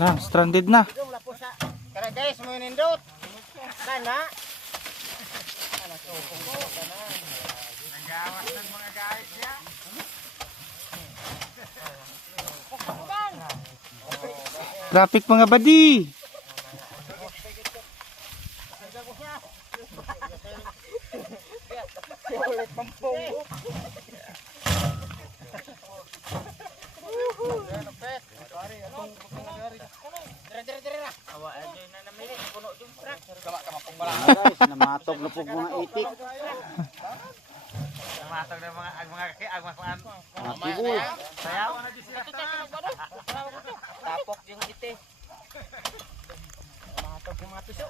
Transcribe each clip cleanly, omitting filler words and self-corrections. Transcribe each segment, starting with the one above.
Na, stranded na. Kaya guys, mo nindot. Kana. Kana sukong ko kana. Nagawas ng mga guys ya. Traffic mga badi. Ulit pampong. Guys, namatog na po mga itik. Namatog na mga Matibol. sayaw na di sila. Tapok yung ite. Namatog yung mga tuso.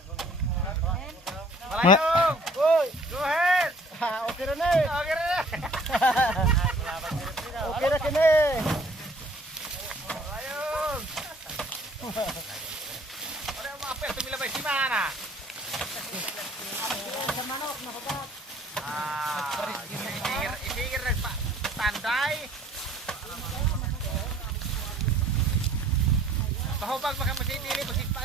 Malayong! Uy! Go ahead! Okay rin eh! Okay rin eh! Okay na kini! Malayong! Ano yung mga pwesto nila ba si Mana? Sa manok, nakabat. Isigir nagpa-tanday. Kahubag makamasitili, masitpakit.